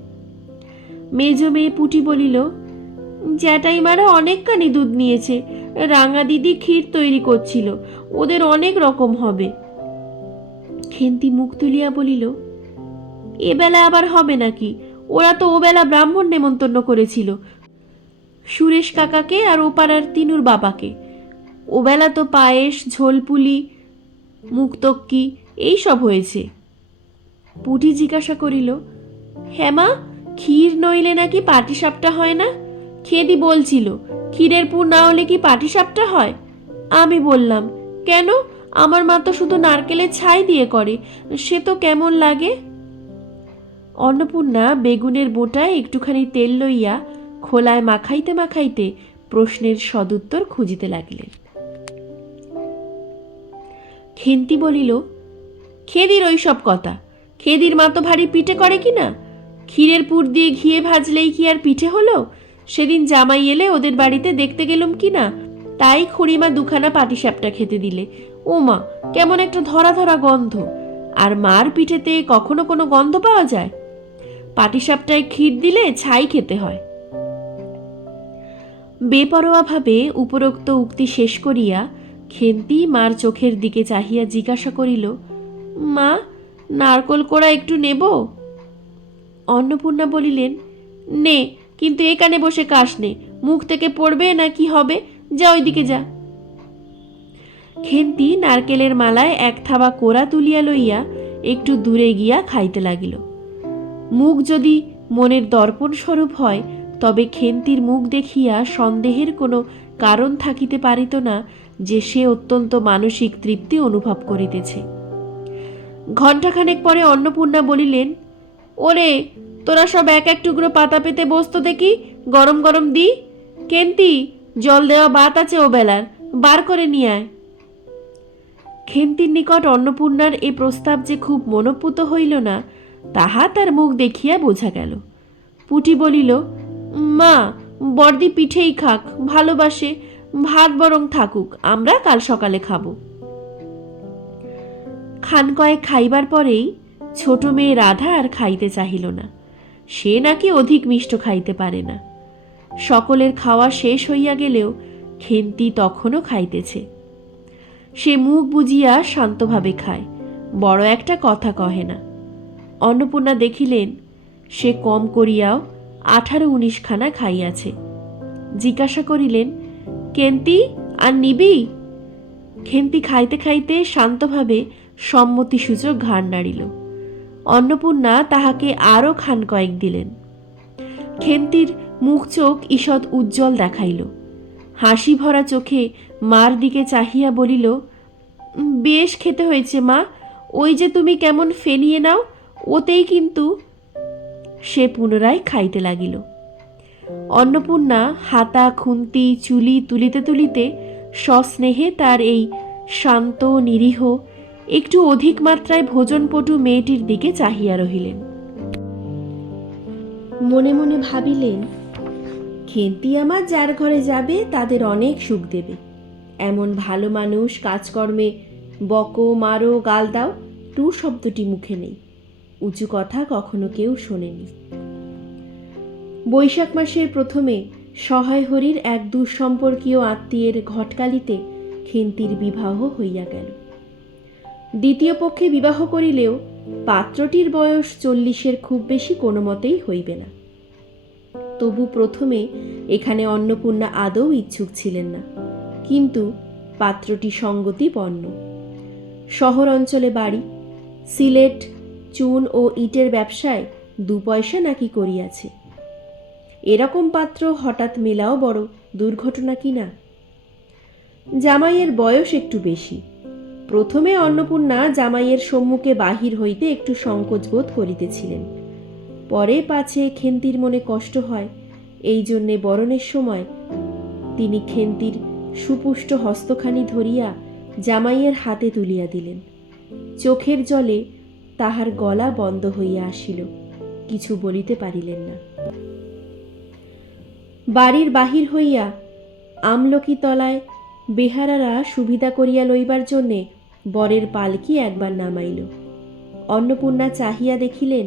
মেজ মেয়ে পুটি বলিল, জ্যাঠাইমারা অনেকখানি দুধ নিয়েছে, রাঙা দিদি ক্ষীর তৈরি করছিল, ওদের অনেক রকম হবে। খেন্তি মুখ তুলিয়া বলিল, এবেলা আবার হবে নাকি? ওরা তো ওবেলা ব্রাহ্মণ নেমন্তন্ন করেছিল, সুরেশ কাকাকে আর ওপাড়ার তিনুর বাবাকে। ওবেলা তো পায়েস, ঝোলপুলি, মুক্তক্কি এইসব হয়েছে। পুটি জিজ্ঞাসা করিল, হ্যাঁ মা, ক্ষীর নইলে নাকি পাটিসাপটা হয় না? খেদি বলছিল, ক্ষীরের পুর না হলে কি পাটিসাপটা হয়? আমি বললাম, কেন? আমার মা তো শুধু নারকেলের ছাই দিয়ে করে, সে তো কেমন লাগে। অন্নপূর্ণা বেগুনের বোঁটায় একটুখানি তেল লইয়া খোলায় মাখাইতে মাখাইতে প্রশ্নের সদুত্তর খুঁজিতে লাগিলেন। খেন্তি বলিল, খেদির ওই সব কথা। খেদির মা তো ভারী পিঠে করে কি না? ক্ষীরের পুর দিয়ে ঘিয়ে ভাজলেই কি আর পিঠে হলো? সেদিন জামাই এলে ওদের বাড়িতে দেখতে গেলুম কি না, তাই খুড়িমা দুখানা পাটিসাপটা খেতে দিলে। ও মা, কেমন একটা ধরা ধরা গন্ধ! আর মার পিঠেতে কখনো কোনো গন্ধ পাওয়া যায়? পাটিসাপটায় ক্ষীর দিলে ছাই খেতে হয়। বেপরোয়াভাবে উপরোক্ত উক্তি শেষ করিয়া খেন্তি মার চোখের দিকে চাহিয়া জিজ্ঞাসা করিল, মা, নারকোল কোড়া একটু নেব? অন্নপূর্ণা বলিলেন, নে, কিন্তু এখানে বসে কাশ নে, মুখ থেকে পড়বে না কি হবে, যা ওইদিকে যা। খেন্তি নারকেলের মালায় এক থাবা কোড়া তুলিয়া লইয়া একটু দূরে গিয়া খাইতে লাগিল। মুখ যদি মনের দর্পণ স্বরূপ হয়, তবে খেন্তির মুখ দেখিয়া সন্দেহের কোনো কারণ থাকিতে পারিত না যে সে অত্যন্ত মানসিক তৃপ্তি অনুভব করিতেছে। ঘণ্টাখানেক পরে অন্নপূর্ণা বলিলেন, ওরে, তোরা সব এক এক টুকরো পাতা পেতে বসত দেখি, গরম গরম দি। খেন্তি, জল দেওয়া ভাত আছে ও বেলার, বার করে নিয়ে আয়। খেন্তির নিকট অন্নপূর্ণার এ প্রস্তাব যে খুব মনোপুত হইল না, তাহা তার মুখ দেখিয়া বোঝা গেল। পুটি বলিল, মা, বর্দি পিঠেই খাক, ভালোবাসে, ভাত বরং থাকুক, আমরা কাল সকালে খাব। খান কয়েক খাইবার পরেই ছোট মেয়ে রাধা আর খাইতে চাহিল না। সে নাকি অধিক মিষ্ট খাইতে পারে না। সকলের খাওয়া শেষ হইয়া গেলেও খেন্তি তখনও খাইতেছে। সে মুখ বুজিয়া শান্তভাবে খায়, বড় একটা কথা কহে না। অন্নপূর্ণা দেখিলেন সে কম করিয়াও 18-19 খানা খাইয়াছে। জিজ্ঞাসা করিলেন, খেন্তি, আর নিবি? খেন্তি খাইতে খাইতে শান্তভাবে সম্মতিসূচক ঘাড় নাড়িল। অন্নপূর্ণা তাহাকে আরও খান কয়েক দিলেন। খেন্তির মুখ চোখ ঈষৎ উজ্জ্বল দেখাইল। হাসি ভরা চোখে মার দিকে চাহিয়া বলিল, বেশ খেতে হয়েছে মা, ওই যে তুমি কেমন ফেনিয়ে নাও, ওতেই কিন্তু। সে পুনরায় খাইতে লাগিল। অন্নপূর্ণা হাতা খুন্তি চুলি তুলিতে তুলিতে সস্নেহে তার এই শান্ত নিরীহ একটু অধিক মাত্রায় ভোজনপটু মেয়েটির দিকে চাহিয়া রহিলেন। মনে মনে ভাবিলেন, খেন্তি আমার যার ঘরে যাবে তাদের অনেক সুখ দেবে। এমন ভালো মানুষ কাজকর্মে বকো মারো গাল দাও টু শব্দটি মুখে নেই, উঁচু কথা কখনো কেউ শোনেনি। বৈশাখ মাসের প্রথমে সহায় হরির এক দুঃসম্পর্কীয় আত্মীয়ের ঘটকালিতে খেন্তির বিবাহ হইয়া গেল। দ্বিতীয় পক্ষে বিবাহ করিলেও পাত্রটির বয়স 40-এর খুব বেশি কোনো মতেই হইবে না। তবু প্রথমে এখানে অন্নপূর্ণা আদৌ ইচ্ছুক ছিলেন না, কিন্তু পাত্রটি সঙ্গতিপন্ন। শহর অঞ্চলে বাড়ি, সিলেট চুন ও ইটের ব্যবসায় 2 পয়সা নাকি করিয়াছে। এরকম পাত্র হঠাৎ মেলাও বড় দুর্ঘটনা কিনা। জামাইয়ের বয়স একটু বেশি। প্রথমে অন্নপূর্ণা জামাইয়ের সম্মুখে বাহির হইতে একটু সংকোচ বোধ করিতেছিলেন। পরে পাছে খেন্তির মনে কষ্ট হয়, এই জন্যে বরণের সময় তিনি খেন্তির সুপুষ্ট হস্তখানি ধরিয়া জামাইয়ের হাতে তুলিয়া দিলেন। চোখের জলে তাহার গলা বন্ধ হইয়া আসিল, কিছু বলিতে পারিলেন না। বাড়ির বাহির হইয়া আমলকি তলায় বেহারারা সুবিধা করিয়া লইবার জন্যে বরের পালকি একবার নামাইল। অন্নপূর্ণা চাহিয়া দেখিলেন,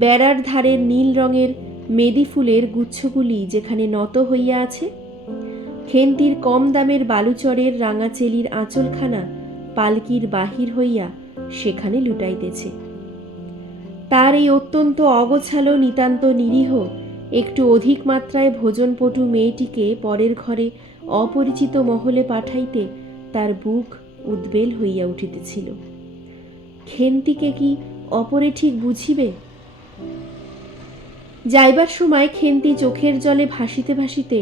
বেড়ার ধারের নীল রঙের মেদি ফুলের গুচ্ছগুলি যেখানে নত হইয়া আছে, খেন্তির কম দামের বালুচরের রাঙাচেলির আঁচলখানা পালকির বাহির হইয়া সেখানে লুটাইতেছে। তার এই অত্যন্ত অগোছালো নিতান্ত নিরীহ একটু অধিক মাত্রায় ভোজনপটু মেয়েটিকে পরের ঘরে অপরিচিত মহলে পাঠাইতে তার বুক উদ্বেল হইয়া উঠিতেছিল। খেন্তিকে কি অপরে ঠিক বুঝিবে? যাইবার সময় খেন্তি চোখের জলে ভাসিতে ভাসিতে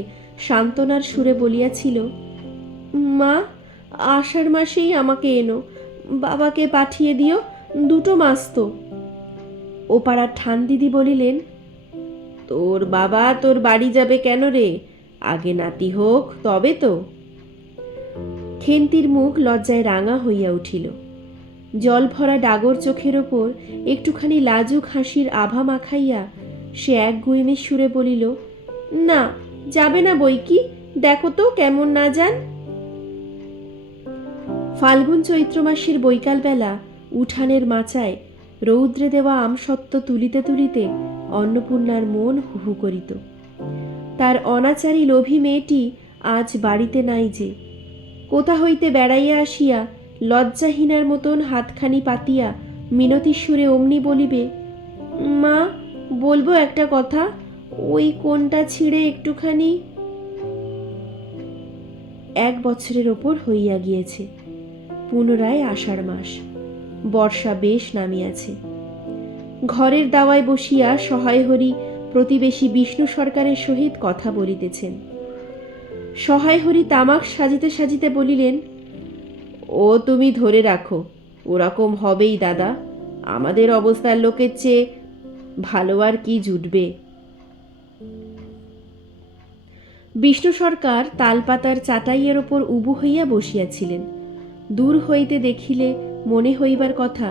সান্ত্বনার সুরে বলিয়াছিল, মা, আষাঢ় মাসেই আমাকে এনো, বাবাকে পাঠিয়ে দিও 2 মাস তো। ও পাড়ার ঠান দিদি বলিলেন, তোর বাবা তোর বাড়ি যাবে কেন রে? আগে নাতি হোক তবে তো। খেন্তির মুখ লজ্জায় রাঙা হইয়া উঠিল। জল ভরা ডাগর চোখের ওপর একটুখানি লাজুক হাসির আভা মাখাইয়া সে এক গুইমের সুরে বলিল, না, যাবে না বই কি, দেখো তো কেমন না যান। ফাল্গুন চৈত্র মাসের বৈকালবেলা উঠানের মাচায় রৌদ্রে দেওয়া আমসত্ত্ব তুলিতে তুলিতে অন্নপূর্ণার মন হুহু করিত। তার অনাচারী লোভী মেয়েটি আজ বাড়িতে নাই যে। কোথা হইতে বেড়াইয়া আসিয়া লজ্জাহীনার মতন হাতখানি পাতিয়া মিনতির সুরে অমনি বলিবে, মা, বলবো একটা কথা, ওই কোনটা ছিঁড়ে একটুখানি। 1 বছরের ওপর হইয়া গিয়েছে। পুনরায় আষাঢ় মাস, বর্ষা বেশ নামিয়াছে। ঘরের দাওয়ায় বসিয়া সহায় হরি প্রতিবেশী বিষ্ণু সরকারের সহিত কথা বলিতেছেন। সহায় হরি তামাক সাজিতে সাজিতে বলিলেন, ও তুমি ধরে রাখো, ওরকম হবেই দাদা। আমাদের অবস্থার লোকের চেয়ে ভালো আর কি জুটবে। বিষ্ণু সরকার তালপাতার চাটাইয়ের ওপর উবু হইয়া বসিয়াছিলেন। দূর হইতে দেখিলে মনে হইবার কথা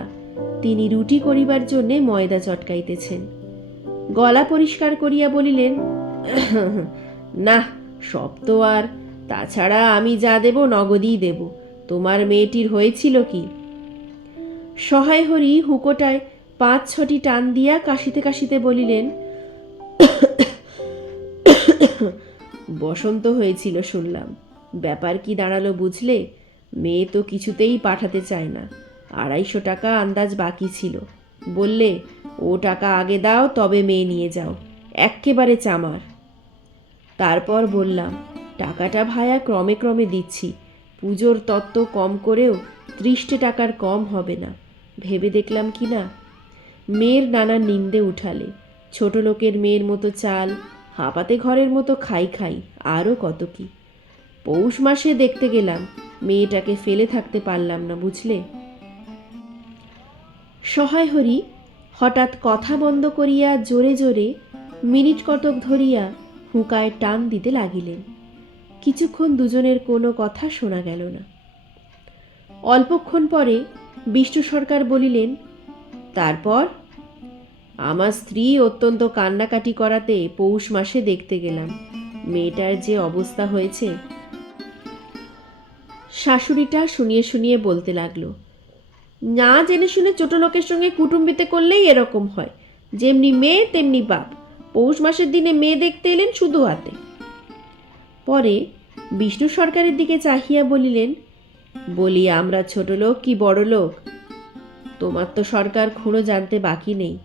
তিনি রুটি করিবার জন্যে ময়দা চটকাইতেছেন। গলা পরিষ্কার করিয়া বলিলেন, না, সব তো আর, তাছাড়া আমি যা দেব নগদই দেব। তোমার মেয়েটির হয়েছিল কি? সহায় হরি হুঁকোটায় 5-6টি টান দিয়া কাশিতে কাশিতে বলিলেন, বসন্ত হয়েছিল শুনলাম। ব্যাপার কি দাঁড়ালো বুঝলে? মেয়ে তো কিছুতেই পাঠাতে চায় না। 250 টাকা আন্দাজ বাকি ছিল। বললে, ও টাকা আগে দাও তবে মেয়ে নিয়ে যাও, এক্কেবারে চামার। তারপর বললাম, টাকাটা ভায়া ক্রমে ক্রমে দিচ্ছি, পুজোর তত্ত্ব কম করেও 30 টাকার কম হবে না। ভেবে দেখলাম কি না, মেয়ের নানা নিন্দে উঠালে, ছোট লোকের মেয়ের মতো চাল, হাঁপাতে ঘরের মতো খাই খাই, আরও কত কি। পৌষ মাসে দেখতে গেলাম, মেয়েটাকে ফেলে থাকতে পারলাম না বুঝলে। সহায় হরি হঠাৎ কথা বন্ধ করিয়া জোরে জোরে মিনিট কতক ধরিয়া হুঁকায় টান দিতে লাগিলেন। কিছুক্ষণ দুজনের কোনো কথা শোনা গেল না। অল্পক্ষণ পরে বিষ্ণু সরকার বলিলেন, তারপর? আমার স্ত্রী অত্যন্ত কান্নাকাটি করাতে পৌষ মাসে দেখতে গেলাম। মেয়েটার যে অবস্থা হয়েছে। শাশুড়িটা শুনিয়ে শুনিয়ে বলতে লাগলো, না জেনে শুনে ছোট লোকের সঙ্গে কুটুম্বিতে করলেই এরকম হয়। যেমনি মেয়ে তেমনি বাপ। পৌষ মাসের দিনে মেয়ে দেখতে এলেন শুধু হাতে। পরে বিষ্ণু সরকারের দিকে চাহিয়া বলিলেন, বলি আমরা ছোট লোক কি বড় লোক? তোমার তো সরকার খুঁড়ো জানতে বাকি নেই।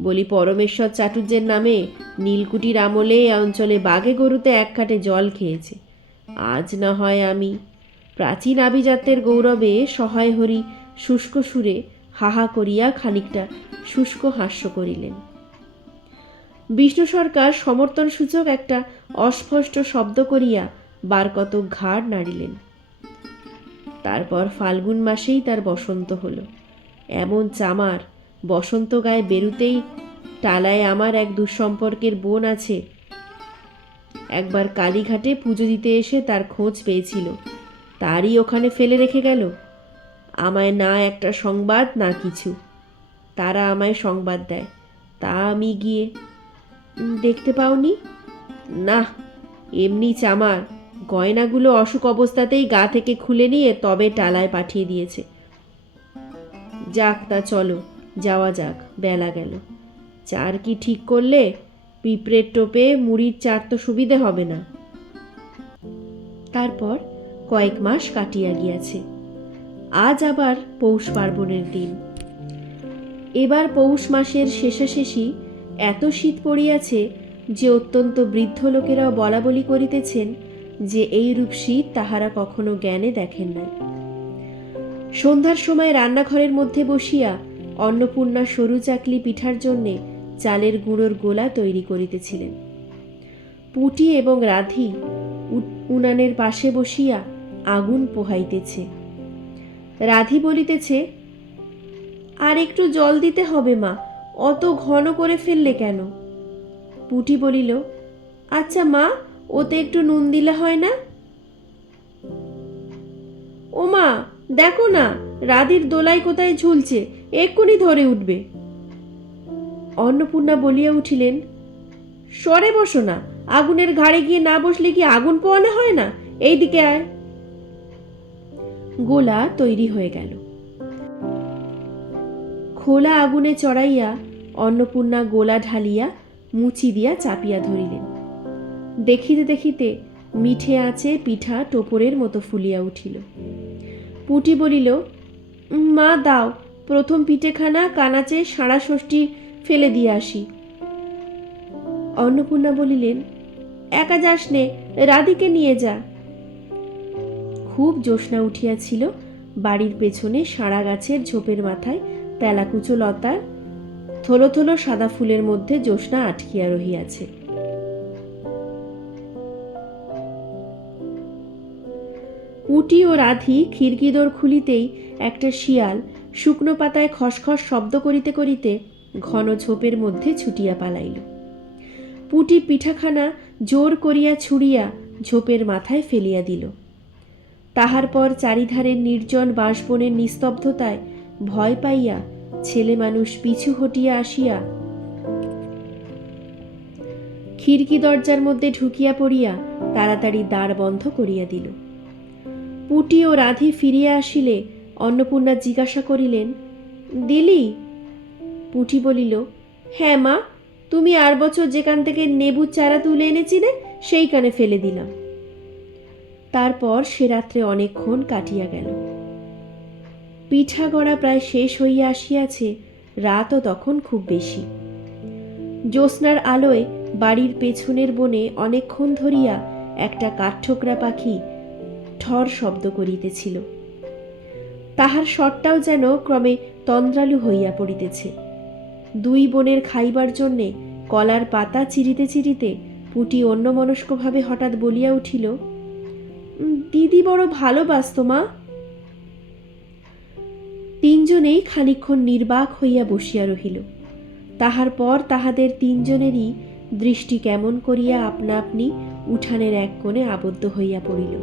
বলি পরমেশ্বর চাটুর্যের নামে নীলকুঠির আমলে এ অঞ্চলে বাঘে গরুতে এক কাটে জল খেয়েছে। আজ না হয় আমি। প্রাচীন আভিজাত্যের গৌরবে সহায় হরি শুষ্ক সুরে হাহা করিয়া খানিকটা শুষ্ক হাস্য করিলেন। বিষ্ণু সরকার সমর্থন সূচক একটা অস্পষ্ট শব্দ করিয়া বার কতক ঘাড় নাড়িলেন। তারপর ফাল্গুন মাসেই তার বসন্ত হলো। এমন চামার, বসন্ত গায়ে বেরুতেই টালায় আমার এক দুঃসম্পর্কের বোন আছে। একবার কালীঘাটে পুজো দিতে এসে তার খোঁজ পেয়েছিল, তারই ওখানে ফেলে রেখে গেল। আমায় না একটা সংবাদ না কিছু। তারা আমায় সংবাদ দেয়, তা আমি গিয়ে দেখতে পাওনি? না, এমনি চামার, গয়নাগুলো অসুখ অবস্থাতেই গা থেকে খুলে নিয়ে তবে টালায় পাঠিয়ে দিয়েছে। যাক, তা চলো যাওয়া যাক, বেলা গেল। চার কি ঠিক করলে? পিঁপড়ের টোপে মুড়ির চার তো সুবিধে হবে না। তারপর কয়েক মাস কাটিয়া গিয়াছে। আজ আবার পৌষ পার্বণের দিন। এবার পৌষ মাসের শেষাশেষি এত শীত পড়িয়াছে যে অত্যন্ত বৃদ্ধ লোকেরাও বলা বলি করিতেছেন যে এইরূপ শীত তাহারা কখনো জ্ঞানে দেখেন নাই। সন্ধ্যার সময় রান্নাঘরের মধ্যে বসিয়া অন্নপূর্ণা সরু চাকলি পিঠার জন্যে চালের গুঁড়োর গোলা তৈরি করিতেছিলেন। পুটি এবং রাধি উনানের পাশে বসিয়া আগুন পোহাইতেছে। রাধি বলিতেছে, আর একটু জল দিতে হবে মা, অত ঘন করে ফেললে কেন? পুটি বলিল, আচ্ছা মা, ওতে একটু নুন দিলে হয় না? ও মা, দেখো না রাধির দোলাই কোথায় ঝুলছে, এক্ষুনি ধরে উঠবে। অন্নপূর্ণা বলিয়া উঠিলেন, সরে বসো না, আগুনের ঘাড়ে গিয়ে না বসলে কি আগুন পোয়ানো হয় না? এই দিকে আয়। গোলা তৈরি হয়ে গেল। খোলা আগুনে চড়াইয়া অন্নপূর্ণা গোলা ঢালিয়া মুচি দিয়া চাপিয়া ধরিলেন। দেখিতে দেখিতে মিঠে আঁচে পিঠা টোপরের মতো ফুলিয়া উঠিল। পুটি বলিল, মা দাও, প্রথম পিঠেখানা কানাচে সাড়া ষষ্ঠী ফেলে দিয়ে আসি। অন্নপূর্ণা বলিলেন, একা যাস নে, রাধিকে নিয়ে যা। খুব জ্যোৎস্না উঠিয়াছিল। বাড়ির পেছনে সাড়া গাছের ঝোপের মাথায় তেলাকুচো লতার থলো থলো সাদা ফুলের মধ্যে জ্যোৎস্না আটকিয়া রহিয়াছে। পুটি ও রাধি খিড়কি দোর খুলিতেই একটা শিয়াল শুকনো পাতায় খসখস শব্দ করিতে করিতে ঘন ঝোপের মধ্যে ছুটিয়া পালাইল। পুটি পিঠাখানা জোর করিয়া ছুড়িয়া ঝোপের মাথায় ফেলিয়া দিল। তাহার পর চারিধারের নির্জন বাঁশবনের নিস্তব্ধতায় ভয় পাইয়া ছেলে মানুষ পিছু হটিয়া আসিয়া খিড়কি দরজার মধ্যে ঢুকিয়া পড়িয়া তাড়াতাড়ি দ্বার বন্ধ করিয়া দিল। পুটি ও রাধি ফিরিয়া আসিলে অন্নপূর্ণা জিজ্ঞাসা করিলেন, দিলি? পুটি বলিল, হ্যাঁ মা, তুমি আর বছর যেখান থেকে নেবুর চারা তুলে এনেছিলে সেইখানে ফেলে দিলাম। তারপর সে রাত্রে অনেকক্ষণ কাটিয়া গেল। পিঠা গড়া প্রায় শেষ হইয়া আসিয়াছে, রাতও তখন খুব বেশি। জ্যোৎস্নার আলোয় বাড়ির পেছনের বনে অনেকক্ষণ ধরিয়া একটা কাঠঠোকরা পাখি ঠর শব্দ করিতেছিল। তাহার স্বরটাও যেন ক্রমে তন্দ্রালু হইয়া পড়িতেছে। দুই বোনের খাইবার জন্যে কলার পাতা চিরিতে চিরিতে পুটি অন্যমনস্কভাবে হঠাৎ বলিয়া উঠিল, দিদি বড় ভালোবাসত মা। তিনজনেই খানিকক্ষণ নির্বাক হইয়া বসিয়া রহিল। তাহার পর তাহাদের তিনজনেরই দৃষ্টি কেমন করিয়া আপনা আপনি উঠানের এক কোণে আবদ্ধ হইয়া পড়িল,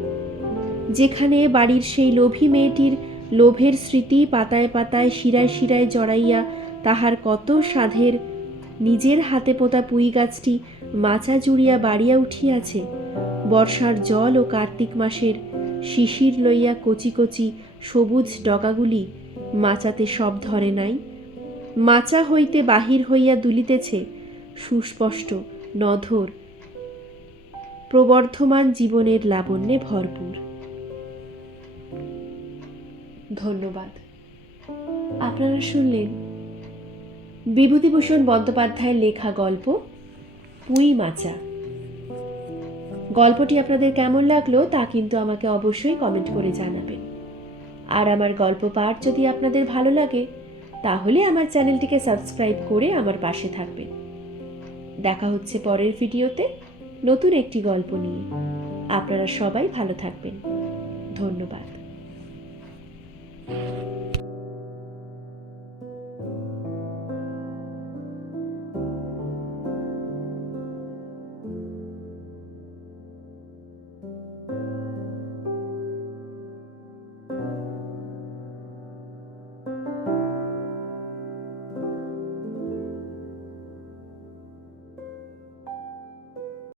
যেখানে বাড়ির সেই লোভী মেয়েটির লোভের স্মৃতি পাতায় পাতায় শিরায় শিরায় জড়াইয়া তাহার কত সাধের নিজের হাতে পোতা পুঁই গাছটি মাচা জুড়িয়া বাড়িয়া উঠিয়াছে। বর্ষার জল ও কার্তিক মাসের শিশির লইয়া কচি কচি সবুজ ডগাগুলি মাচাতে সব ধরে নাই, মাচা হইতে বাহির হইয়া দুলিতেছে সুস্পষ্ট নধর প্রবর্ধমান জীবনের লাবণ্যে ভরপুর। ধন্যবাদ। আপনারা শুনলেন বিভূতিভূষণ বন্দ্যোপাধ্যায়ের লেখা গল্প পুঁই মাচা। গল্পটি আপনাদের কেমন লাগলো তা কিন্তু আমাকে অবশ্যই কমেন্ট করে জানাবেন। আর আমার গল্প পাঠ যদি আপনাদের ভালো লাগে তাহলে আমার চ্যানেলটিকে সাবস্ক্রাইব করে আমার পাশে থাকবেন। দেখা হচ্ছে পরের ভিডিওতে নতুন একটি গল্প নিয়ে। আপনারা সবাই ভালো থাকবেন। ধন্যবাদ।